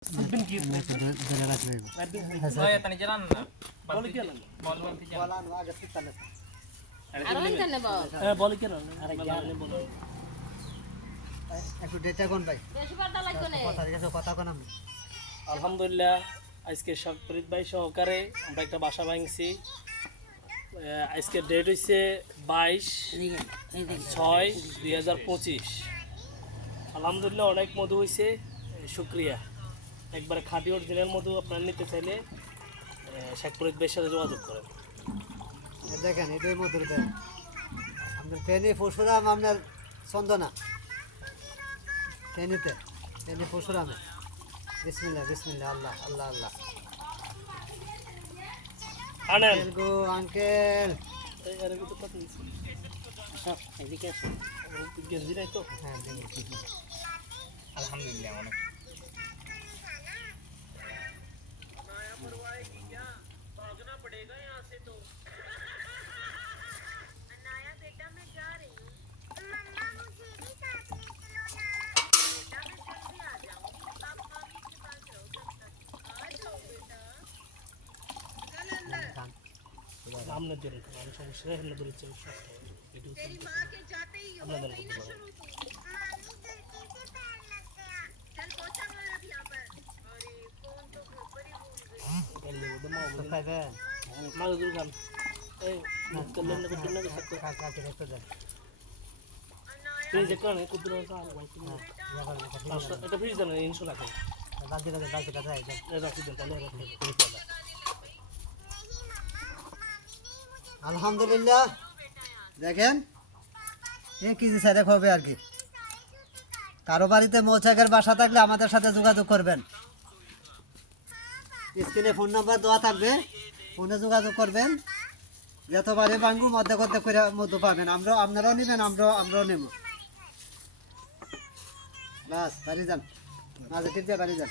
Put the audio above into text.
Bin kit. Jalan lagi. Oh ya tani jalan na. Bol kya na? Bol banti jalan. Bola anu agak kita lah. আরোহণ কেন বল Bol kya na? Are একটু data কোন ভাই? বেশি পর্দা লাগবে না কথা ঠিক আছে কথা কোন আমি। আলহামদুলিল্লাহ আজকে শকপ্রীত ভাই সহকারে আমরা একটা বাসা ভাঙছি। আজকে ডেট হইছে 22/6/2025। আলহামদুলিল্লাহ অনেক মধু হইছে, শুকরিয়া। একবারে খাঁটি অরিজিনাল মধু আপনারা নিতে চাইলে শকপ্রীত ভাইয়ের সাথে যোগাযোগ করেন। দেখেন এটাই মধুর দেন। আপনার ফেনী পরশুরাম আপনার চন্দনা ফেনীতে ফেনী পরশুরামে বিসমিল্লাহ বিসমিল্লাহ আল্লাহ আল্লাহ আল্লাহ আনেন গো আঙ্কেল এর ভিতর কত নিছে? সব এদিকে আসো। গেঞ্জি নাই তো? হ্যাঁ দেখুন Alhamdulillah অনেক। আপনার জন্য আমি সমস্যা নেই, আপনার ধরেছি আপনাদের খাইবেন মাগুর গান এই করলেন না করলেন না কিছু কাকে দেখতে দেন ফ্রিজে কানে কুদুর আর ভাই এটা ফ্রিজ দেন ইনশো রাখেন বালতিটা দেয় রাখি দেন তাহলে আলহামদুলিল্লাহ দেখেন এই কেজি সাইডে হবে আর কি। কারো বাড়িতে মৌচাকের বাসা থাকলে আমাদের সাথে যোগাযোগ করবেন। স্ক্রিনে ফোন নাম্বার দেওয়া থাকবে, ফোনে যোগাযোগ করবেন। যতবারে ভাঙ্গু মধ্যে করে মধু পাবেন। আপনারাও নেবেন, আমরাও নেব। বাস বাড়ি যান, মাঝে ঠিক বাড়ি যান।